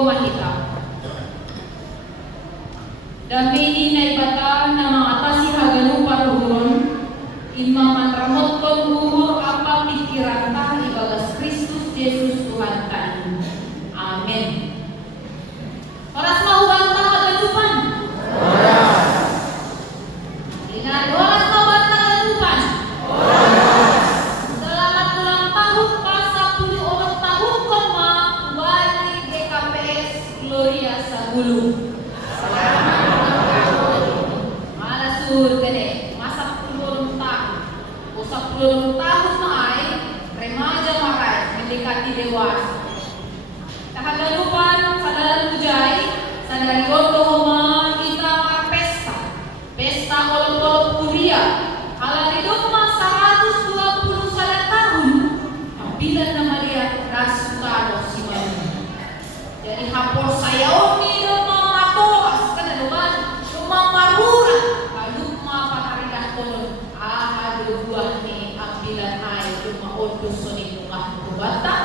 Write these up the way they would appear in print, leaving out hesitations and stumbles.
mahita. Damai na ibata na mengatasi haganu paruhun, imaman ramot konguhur apa pikiran ta ibagas Kristus Yesus Tuhan kami. Amin. Oras mahuban ta haganupan. Ingat oras mahuban ta haganupan. Selamat ulang tahun ka 10 tahun kon ma wali GKPS Gloria Sagulu. Belum tahun mai remaja marai mendekati dewasa. Kahagalupan sadalan pujai sadari gondo homa kita pesta olok-olok kuliah ala hidup masa 120 tahun apabila nama lihat Rasukano Simani. Jadi hapor saya oni rumah matoas kan rumah marura lalu ma panaridah kolon buah ni ambilan air rumah odus soni rumah kubata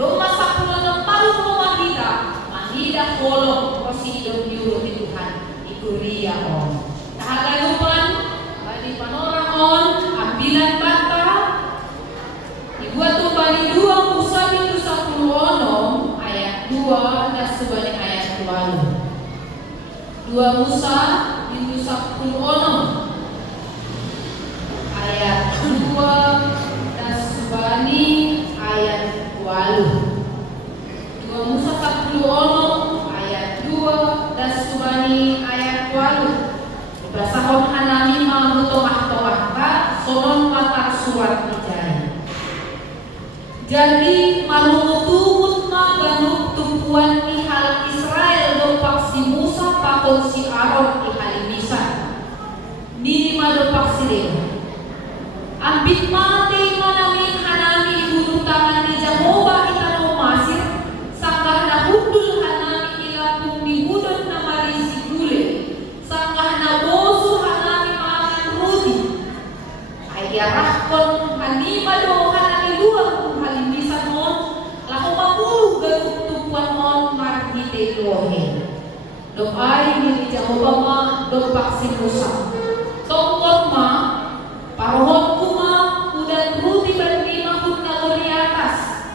rumah 10 tahun rumah kita manida kolong prosedur diurut di Tuhan itu ria on kahagalupan badi panorang on ambilan bata dibuat tu badi 2 Musa itu 10 onom ayat 2 dan sebanyak ayat 2 Musa itu 10 onom ayat 2 dan subani ayat 2 Musa 10 ayat 2 dan subani ayat 2 basahon hanami mahmutomah-tomah sonon matar surat ijai. Jadi marumutuhut ganuk tumpuan ihal Israel dopak si Musa pakon si Aaron ihalimisan ni madopak si Dewa ambit mati manamin hanami ibulung tangan di Jehovah itano masir sanggah na hudul hanami ilapung dihudul na marisi gule sanggah na bosu hanami makan rudi ayarahkon hanima do hanami luang halimisan on lako mapuluh ganuk tumpuan on marhite lohe doai ni Jehovah ma dopak si Musa tongkon ma parohon dan ruti berlima nagori atas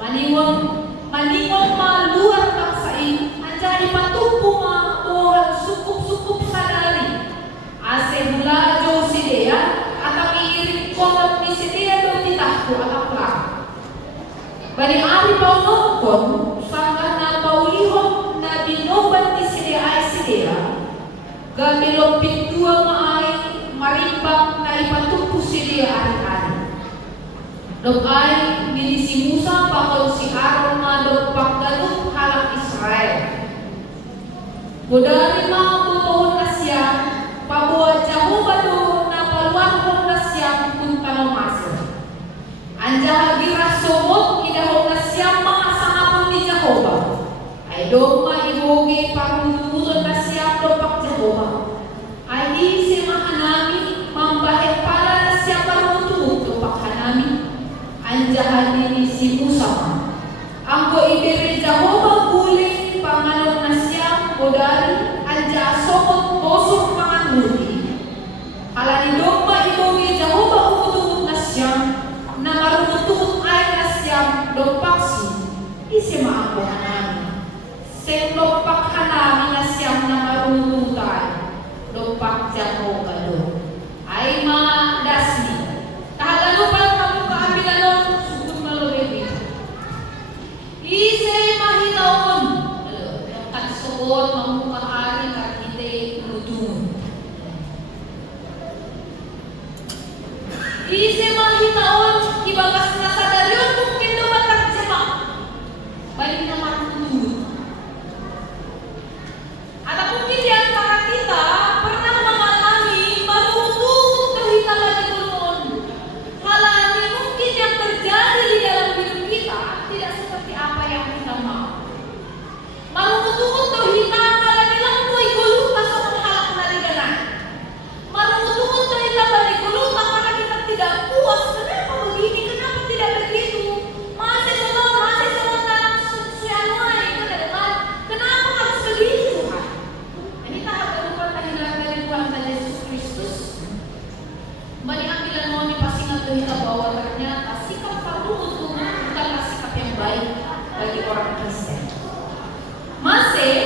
maningon ma luar taksain anjari patumpu ma pohon sukup sadari ase bulajo sidea atau iirin kongot ni sidea do titahku atau lang bari ari paunongkon sanggah na paulihon na dinoban ni sidea ay sidea gamilong pintua maay marimbang na ipatumpu sidea ari-ari dokai milih si Musa pakon si Aaron madog pagganong halak Israel. Godari mga butohon na siya, pabuhat Jehovah doon na paluarhon na siya kung kanomasir. Anja hagira somot idahon na siya mga sangapon ni Jehovah. Ay doon maibogi parununod na siya dopak Jehovah. Ay isi mahanami mambahit pala na siya parununod dopak hanami. Anjahan ini si Musa angko iberi Jehovah guling panganon na siyang kodari anja sokot bosok panganuti halani domba ibogi Jehovah umutugot na siyang na marunutugot ay na siyang dompaksi isi maangko hanami sen dompak hanami na siyang na marunututay dompak Jehovah do ay mga dasni tahagalupan Ise mahitaon yung kansukot mamukahari kakite lutungon. Ise mahitaon ibagas na sa dalyon kung kendo matagtsima balik naman lutungon. At kung kitiyan para kita pernah mengalami malutungon kahitala di noon halani mungkin yang terjadi di dalam hidup kita tidak seperti apa yang kita mau. Marunutungod to hita kala nilang mo bagi orang Kristen. Masih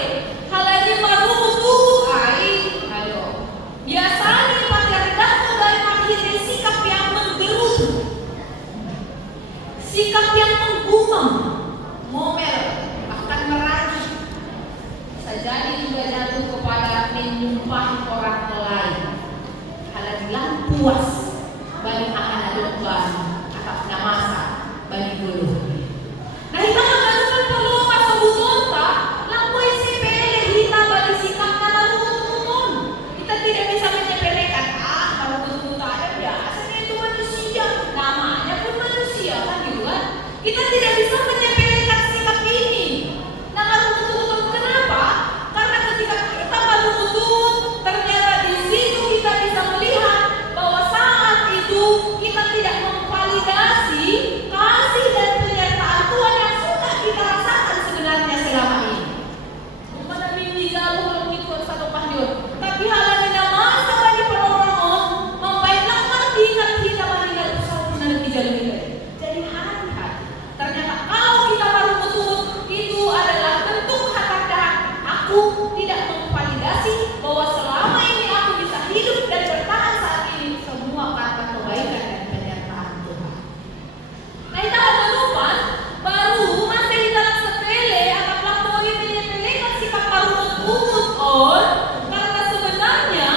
halagi marutu ai, ayo. Biasanya patriarkat dari akhirnya sikap yang menggerutu, sikap yang menggumam, ngomel, bahkan meracun. Bisa jadi juga jatuh kepada menyumpahi orang lain. Halagi puas bagi anak domba atapnya masa bagi dulu. Nah kita mengandungkan perlu masa buton tak lampui sepele kita bagi sikapnya lalu buton. Kita tidak bisa menyepelekan kalau buton ada biasanya itu manusia, namanya pun manusia kan gitu kan. Kita tidak bisa menyepelekan sikap ini. Nah lalu buton kenapa? Karena ketika kita lalu buton ternyata di situ kita bisa melihat bahwa saat itu kita tidak memvalidasi kasih dan penyertaan Tuhan yang sudah kita rasakan sebenarnya selama ini. Bukan mimpi jauh kalau itu satu pahyon, tapi halnya nama bagi penolong membaiklah ngerti kita meninggal satu nanti jalur. Jadi hati-hati. Ternyata kalau kita baru betul itu adalah bentuk kata aku tidak memvalidasi bahwa selama ini aku bisa hidup dan bertahan saat ini semua karena kebaikan dan penyertaan Tuhan. Nah kita akan lupa baru masih dalam sepele atau boleh menyepelekan sikap marut on karena sebenarnya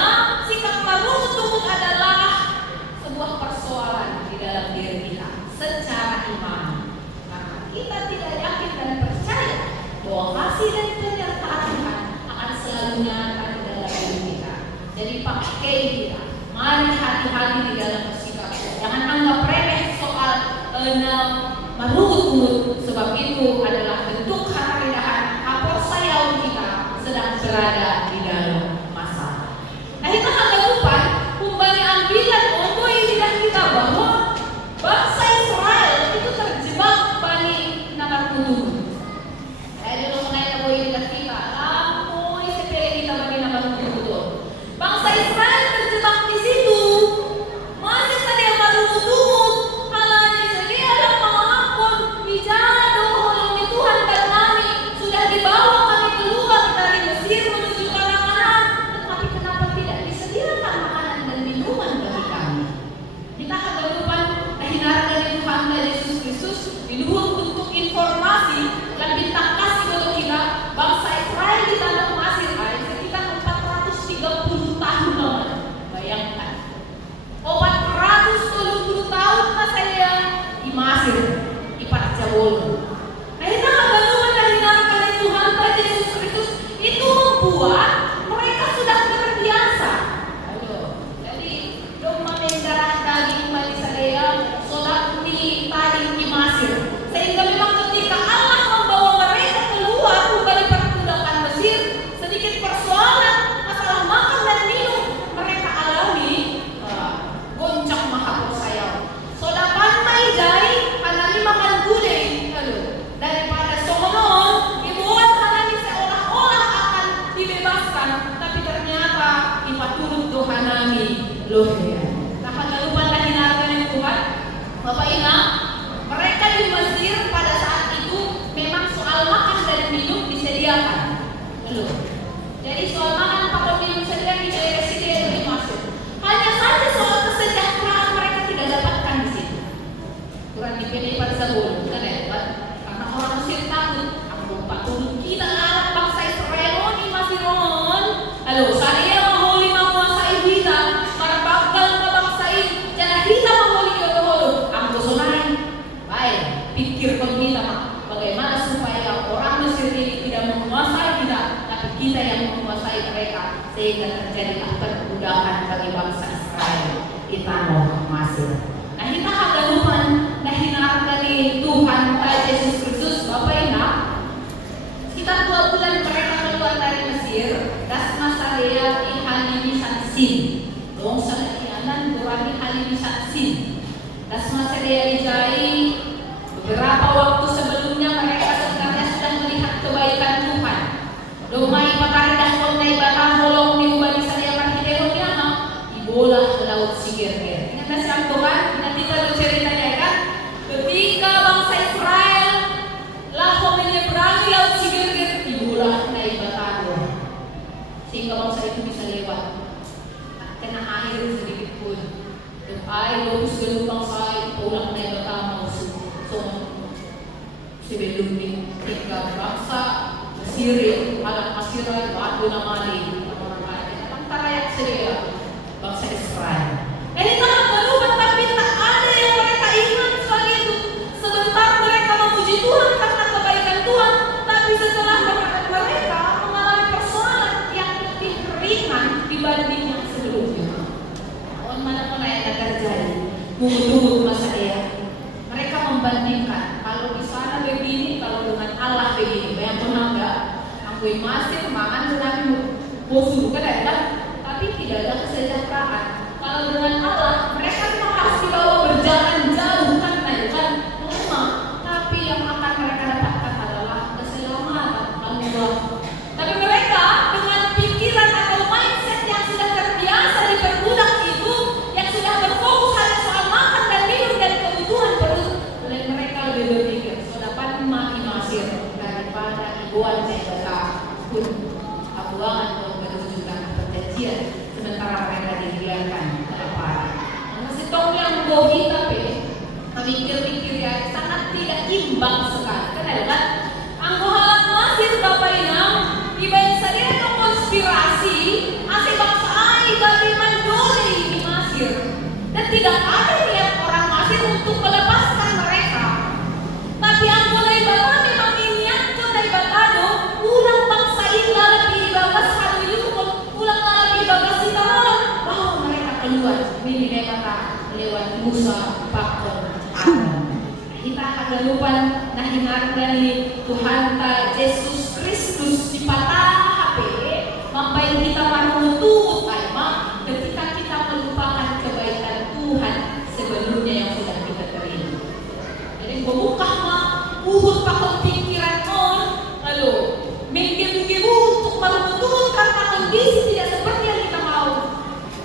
sikap marut adalah sebuah persoalan di dalam diri kita secara iman. Karena kita tidak yakin dan percaya bahwa kasih dan penyertaan Tuhan akan selalu nyata di dalam diri kita. Jadi pakai kita, mari hati-hati di dalam bersikap. Jangan anggap remeh soal marut, sebab itu adalah bentuk kerendahan aposayau kita sedang berada di dalam masalah. Nah kita akan lupa kembali ambilan untuk lidah kita bahwa bangsa Israel itu terjebak bagi nama kutu. Saya dulu mengenai bahwa lidah kita, lampui sepele kita bagi nama kutu. Bangsa Israel terjebak di situ. Masih saja marut, halanya sedia dalam mengampun, dijadu oleh Tuhan dan kami sudah dibawa kami keluar dari Mesir menuju Kanaan, tetapi kenapa tidak disediakan makanan dan minuman bagi kami? Kita akan lupa hindaran dari Tuhan dan Yesus Kristus di luar untuk informasi dan bintang kasih untuk kita bangsa Israel di tanah Mesir sekitar 430 tahun lalu. Bayangkan 430 tahun saya di Mesir di Parjabolo. Nah kita akan lupa hindaran dari Tuhan dan Yesus Kristus itu membuat mereka sudah terbiasa. Jadi domba mendarah daging bagi saya solat di tadi di Mesir. Sehingga memang ketika Allah membawa mereka keluar dari perbudakan Mesir, sedikit persoalan masalah makan dan minum mereka alami goncang maha bersayap. Soda pantai jai hanami makan gulai daripada somonon dibuat hanami seolah-olah akan dibebaskan, tapi ternyata ipaturut dohanami loh ya. Nah jangan lupa lagi narakan Tuhan, Bapak Ina, mereka di Mesir pada saat itu memang soal makan dan minum disediakan. Jadi soal makan pakai minum disediakan di daerah sini di Mesir. Hanya saja soal kesejahteraan mereka tidak dapatkan di situ. Kurang dipilih pada sebelum kan ya, karena orang Mesir takut. Aku patut kita anak bangsa Israel di Mesiron. Halo, saya maholi menguasai kita, marabakal mabangsain, jangan kita maholi yodoholo. Aku sonai. Baik, pikir kita bagaimana supaya orang Mesir ini tidak menguasai kita, tapi kita yang menguasai mereka, sehingga terjadilah perbudakan bagi bangsa Israel di tanah Mesir. Nah kita akan lupa hindaran dari Tuhan Yesus Kristus, Bapak Ina. Sekitar 2 bulan mereka keluar dari Mesir, das masalah di halimi sansin. Dong sa kianan durani halimi sansin. Das masalah dijai beberapa waktu sebelumnya mereka sebenarnya sudah melihat kebaikan Tuhan. Domai patarindah kontai batang bolong diubah di saya marhidehonnya dibolah ke laut Sigir-gir. Ingat siapa Tuhan? Ingat kita ceritanya kan? Ketika bangsa Israel lah tinggal bangsa Mesir, anak Mesir, batu namali, antara yang sedia bangsa Israel. Ini tak berubah, tapi tak ada yang mereka ingat sebagai itu. Sebentar mereka memuji Tuhan karena kebaikan Tuhan, tapi setelah mereka mengalami persoalan yang lebih ringan dibanding yang sebelumnya. Mana-mana yang akan terjadi, tunggu masa dia. Mereka membandingkan, kalau di sana begini, kalau dengan Allah begini. Bayang pernah enggak? Aku masih makan tetapi bosu bukan ada, tapi tidak ada kesejahteraan. Kalau dengan Allah, mereka memang harus dibawa berjalan jauh kan, rumah. Tapi yang akan mereka dapatkan adalah keselamatan Allah. Tapi mereka dengan pikiran atau mindset yang sudah terbiasa diperbudak itu, yang sudah berfokus hanya soal makan dan minum dan kebutuhan perut, oleh mereka lebih berpikir, so dapat mati Mesir daripada ibuan saya pun abuangan untuk berwujudkan perjanjian, sementara mereka dibiarkan kelaparan. Masih tahu yang bohi tapi mikir-mikir ya sangat tidak imbang sekali. Kenapa? Anggohalan Mesir Bapak Inang ibarat saja itu konspirasi asli bangsa ai bagi mandori di Mesir, dan tidak ada niat orang Mesir untuk melepaskan mereka. Tapi Anggolai Bapak memang niatkan dari Batado ulang bangsa Ila lebih bagas haluyukun, ulang lebih bagas sitaran bahwa mereka keluar ini kata lewat Musa Pakon. Kita akan lupa nah hingarkan ni Tuhan ta Yesus Kristus di patah HP mampai kita menutut ayma ketika kita melupakan kebaikan Tuhan sebelumnya yang sudah kita terima. Jadi membuka uhud pakon pikiran on lalu mungkin untuk menutut karena kondisi tidak seperti yang kita mau.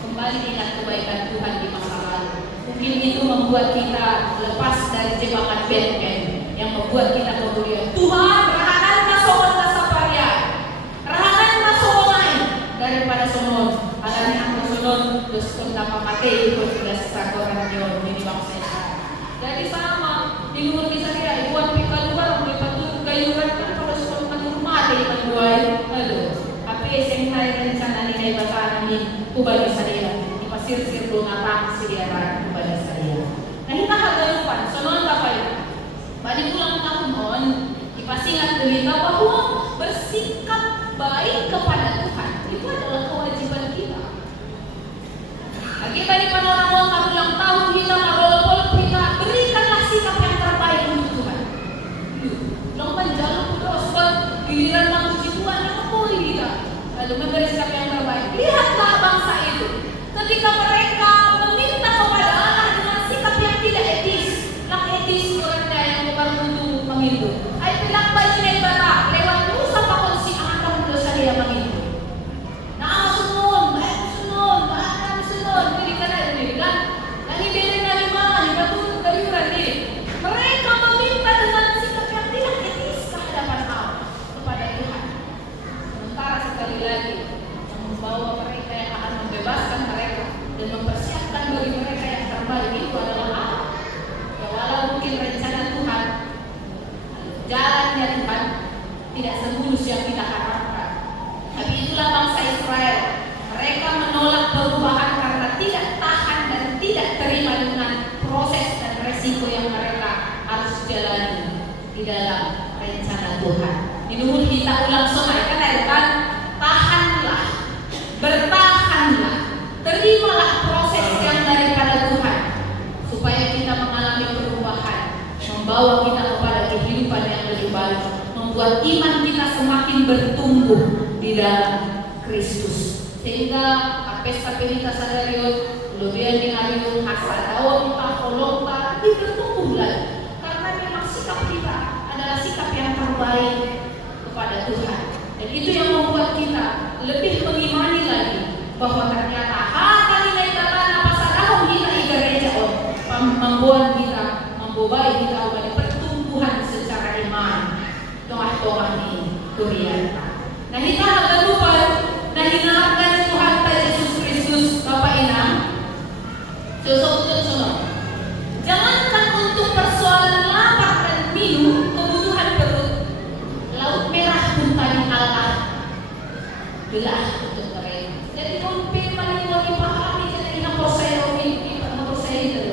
Kembali ingat kebaikan Tuhan di masa lalu. Mungkin itu membuat kita lepas dari jebakan benteng yang membuat kita kemudian Tuhan rahanan masongan kasaparia, rahanan masongan daripada sonon alani aku sonon terus kontak mate itu sudah sakoran yon ini bangsa Israel. Jadi sama di luar bisa dia ibuan pika luar betul gayuran kan kalau sonon kan mate menduai aduh tapi sentai rencana ni bahasa ni kubali sadia sir-sir donatang sediaran kepada saya. Nah kita hagalupan, sonon kapay. Balik ulang tahun, ipasingat berita bahwa bersikap baik kepada Tuhan itu adalah kewajiban kita. Lagi balik pada orang ulang tahun kita, marol-pol kita, berikanlah sikap yang terbaik untuk Tuhan. Long menjaluk udah osbat giliran memuji Tuhan yang boleh kita. Lalu memberi sikap yang terbaik. Lihatlah bangsa itu. Ketika mereka meminta kepada Allah dengan sikap yang tidak etis, lang etis orang yang bukan untuk mengindu. Ay bilang ba ini bata lewat Musa pakon si anak dosa dia mengindu. Nah sunod, jadi kana ini dan ibigay na lima, ibatul kayuran ini. Mereka meminta dengan sikap yang tidak etis kehadapan Allah kepada Tuhan. Sementara sekali lagi yang membawa mereka yang akan membebaskan mereka dan mempersiapkan bagi mereka yang terbaik itu adalah Allah. Ya walau mungkin rencana Tuhan, jalannya Tuhan tidak semulus yang kita harapkan. Tapi itulah bangsa Israel. Mereka menolak perubahan karena tidak tahan dan tidak terima dengan proses dan resiko yang mereka harus jalani di dalam rencana Tuhan. Ini kita ulang semua kan tahanlah, bertahanlah. Terimalah proses yang daripada Tuhan supaya kita mengalami perubahan, membawa kita kepada kehidupan yang lebih baik, membuat iman kita semakin bertumbuh di dalam Kristus. Sehingga pesta pelita sadarion, lubian dengan hasadaon, takolong, tapi bertumbuh lagi. Karena memang sikap kita adalah sikap yang terbaik kepada Tuhan. Dan itu yang membuat kita lebih mengimani lagi bahwa ternyata nilai tata pasadahon kita gereja membuat kita membawa kita kepada pertumbuhan secara iman tengah-tengah ini kurianta. Nah kita akan lupa nah hinapkan Tuhan Yesus Kristus Bapak Inang jangankan untuk persoalan lapar dan minum kebutuhan perut, belah untuk mereka. Jadi kumpi maniwang dipahami jadi inaproseo itu.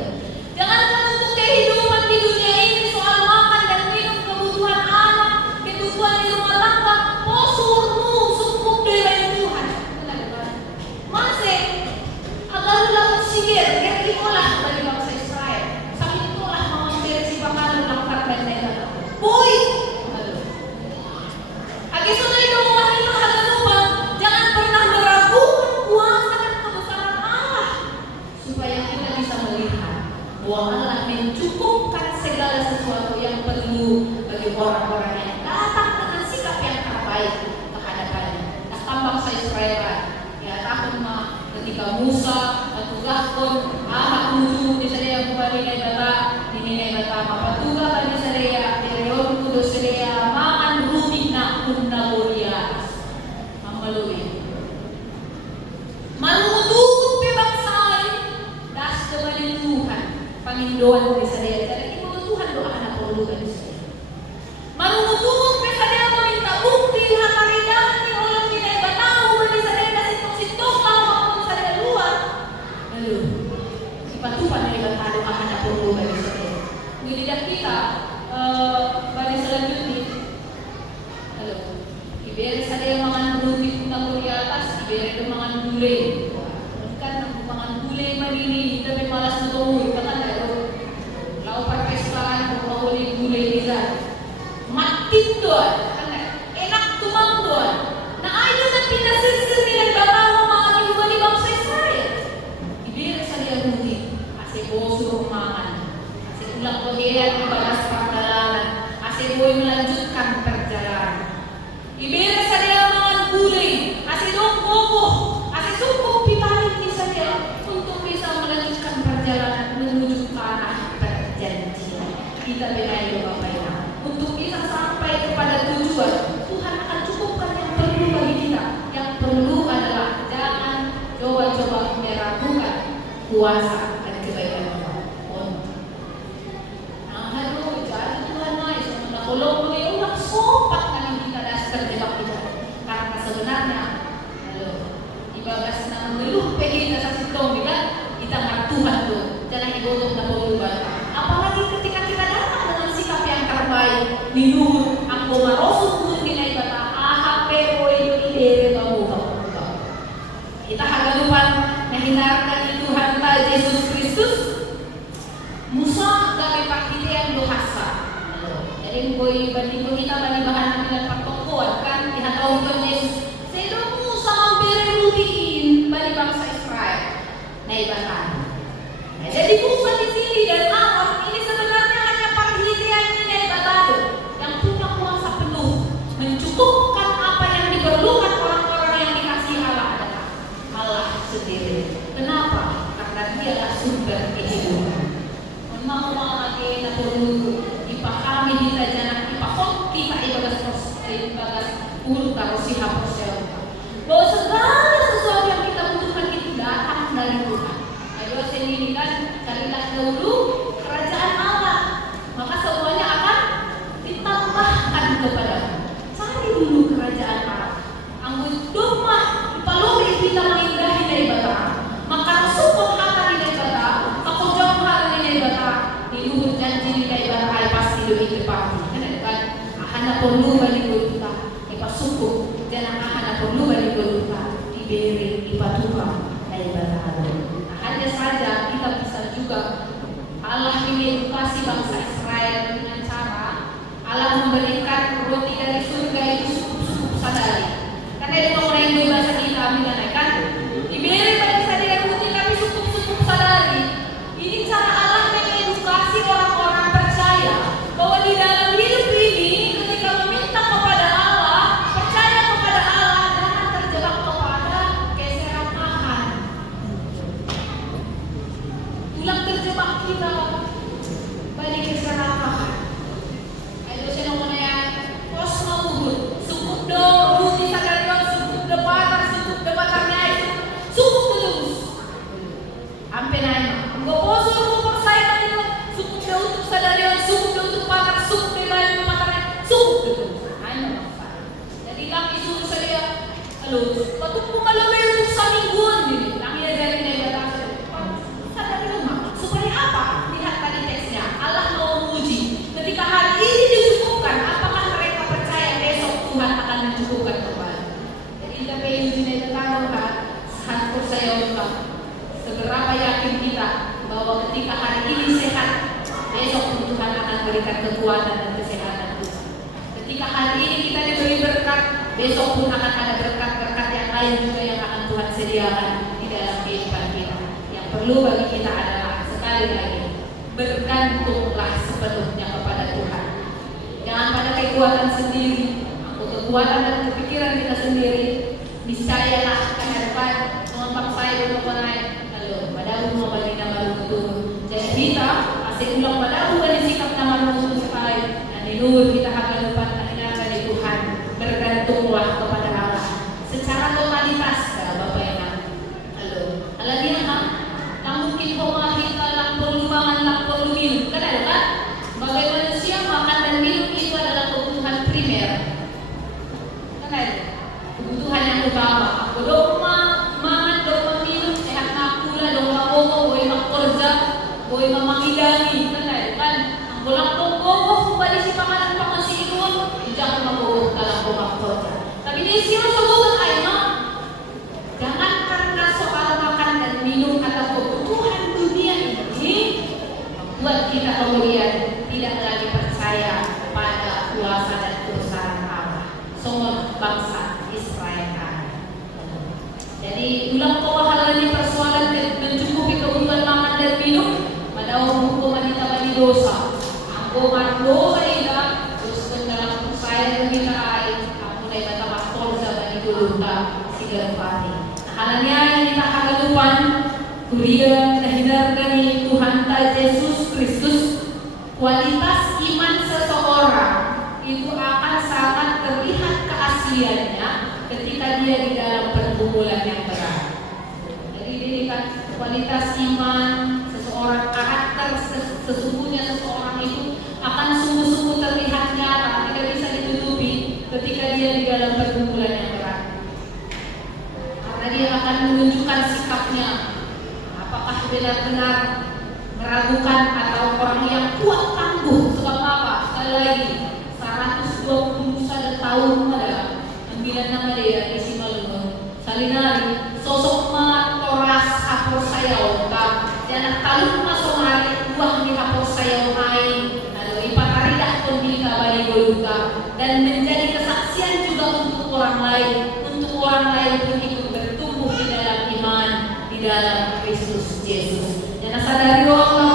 Jangan untuk kehidupan di dunia ini soal makan dan minum, kebutuhan anak, kebutuhan di rumah tangga, posurmu cukup dengan Tuhan. Masih agar lawan sigir, kaya itulah bagi bangsa Israel. Sabi itulah mengampir si bakalan langkat dan negara. Boy! Agi sunod ito mga halalupa, jangan pernah meragukan kuasa dan kebesaran Allah, supaya kita bisa melihat bahwa Allah mencukupkan segala sesuatu yang perlu bagi orang-orang yang datang dengan sikap yang terbaik kehadapannya. Nah, bangsa Israel ya takut mah ketika Musa tugahkon musuh di sana kembali kay bata dinilay bata mapatuga ba di sana period kudo sana maan rumig na kunna boreas mamaluwi malutut pe bangsay das kepada Tuhan Pangindoan di sana jadi itu Tuhan doa anak perlu di sana malutut pe sana meminta bukti hamaridani orang dinilay bata di sana sitok-sitok lawan sa luar lalu patupan dari berhadu akan ada perlu bagi saya. Lidah kita pada selanjutnya, lalu iberi saya mangan roti tentang di atas, iberi itu mangan gulai. Kan mangan gulai mandiri, kita malas ngeluh, kan ada lau perpestaan mau beli gulai kita, mati doan, kan enak tumang doan. Nah ayo kan pindah sisir dengan bapak mangan juga di bangsa Israel. Iberi saya roti. Suruh makan, asik ulang kehidupan ibadah perjalanan, asik boy melanjutkan perjalanan. Ibera sadia mangan gulay, asik dong bobo, asik cukup vitamin ini saja untuk bisa melanjutkan perjalanan menuju tanah perjanjian. Kita berdoa Bapak Ibu untuk bisa sampai kepada tujuan. Tuhan akan cukupkan yang perlu bagi kita. Yang perlu adalah jangan coba-coba meragukan kuasa dan kebaikan Allah. Kalau boleh ulang sopat kami kita dah terjebak kita karena sebenarnya ibadah senang mengeluh pergi kita saksi tong kita nggak Tuhan tuh jangan dibodoh dan berubah. Apalagi ketika kita datang dengan sikap yang terbaik minum aku marosu untuk dinai bata ahp ide kamu kita hagalupan menghindarkan Tuhan Yesus Kristus Musa kami pakiti yang dohasa. Jadi boy banding kita banding bahan dengan pertokoan kan dihatau Tuhan Yesus. Saya Musa memberi rutiin bagi bangsa Israel. Nah ibarat. Nah, jadi Musa di sini dan Aaron ini sebenarnya hanya perhitian ini ibarat yang punya kuasa penuh mencukupkan apa yang diperlukan orang-orang yang dikasihi Allah adalah Allah sendiri. Kenapa? Karena Dialah sumber kehidupan. Memang lagi nak perlu dipahami kita jangan dipahami kita ibadah urut atau sihab sel bahwa segala sesuatu yang kita butuhkan itu datang dari Tuhan. Ayo sendiri kan carilah dahulu kerajaan Allah maka semuanya akan ditambahkan kepadamu. Cari dulu kerajaan Allah. Anggun domah dipaluri kita mengindahi dari bata maka support hata di bata aku jauh hal di bata diluhur janji di bata pasti itu pasti kan hana perlu balik kita ipasuko jangan hana perlu balik kita diberi ipatuka dari bata hanya saja kita bisa juga Allah mengedukasi bangsa Israel dengan cara Allah memberikan roti dari surga itu cukup sadari karena itu orang yang bahasa kita mengenaikan diberi pada sadari roti tapi cukup sadari ini cara Allah mengedukasi orang-orang percaya bahwa di dalam hidup ini ketika meminta kepada Allah percaya kepada Allah jangan terjebak kepada keserakahan ulang terjebak kita pada keserakahan. Ayo saya ngomong ya, kosmo Lalu, waktu pumalaway untuk sa mingguan ini, ang iajarin na ibatasa. Sadari naman, supaya apa? Lihat tadi teksnya, Allah mau menguji. Ketika hari ini dicukupkan, apakah mereka percaya besok Tuhan akan mencukupkan kembali? Jadi kita uji na itatawag ka, saat percaya ka, seberapa yakin kita bahwa ketika hari ini sehat, besok Tuhan akan berikan kekuatan dan kesehatan Tuhan. Ketika hari ini kita diberi berkat, besok pun akan ada berkat-berkat yang lain juga yang akan Tuhan sediakan di dalam kehidupan kita. Yang perlu bagi kita adalah sekali lagi bergantunglah sepenuhnya kepada Tuhan. Jangan pada kekuatan sendiri atau kekuatan dan kepikiran kita sendiri. Niscayalah ke depan mengombak saya untuk menaik. Lalu pada umum bagi nama betul. Jadi kita asing ulang pada bukan sikap nama betul sekali. Dan di luar kita akan lupa terhinakan di Tuhan. Bergantunglah kepada Allah secara totalitas Bapak yang lalu aladina tak mungkin homahita lang perlumangan lang perluminum kan ada kan sebagai manusia makan dan minum itu adalah kebutuhan primer kan ada kebutuhan yang utama aku dong mangan dong minum sehat nakula dong makomo boy makorja boy mamangidani kan ada kan ang bulang kong balik si pangalan pangasinun jangan mabuh dalam rumah kerja. Tapi di sini sebutkan ayat, jangan karena soal makan dan minum atau kebutuhan dunia ini membuat kita kemudian tidak lagi percaya pada kuasa dan kebesaran Allah. Semua bangsa Israel. Jadi ulang hal ini persoalan mencukupi kebutuhan makan dan minum, pada hukum wanita bagi dosa. Angkuman dosa ini dalam saya kita aku dari kata pastor zaman itu lupa segala pati. Nah, halnya yang kita hadapan kuliah terhindarkan Tuhan Yesus Kristus, kualitas iman seseorang itu akan sangat terlihat keasliannya ketika dia di dalam pergumulan yang berat. Jadi dilihat kualitas iman seseorang, karakter sesungguhnya seseorang itu akan sungguh-sungguh terlihat nyata, tidak bisa ditutupi ketika dia di dalam pergumulan yang berat. Karena dia akan menunjukkan sikapnya, apakah benar-benar meragukan atau orang yang kuat tangguh. Sebab apa? Sekali lagi, 121 tahun adalah 9 nama dia isi malu. Salinari, sosok toras hapus saya ongkap, dan taluk masuk hari buah di hapus saya main. Dan menjadi kesaksian juga untuk orang lain pun ikut bertumbuh di dalam iman di dalam Kristus Yesus. Jangan sadari orang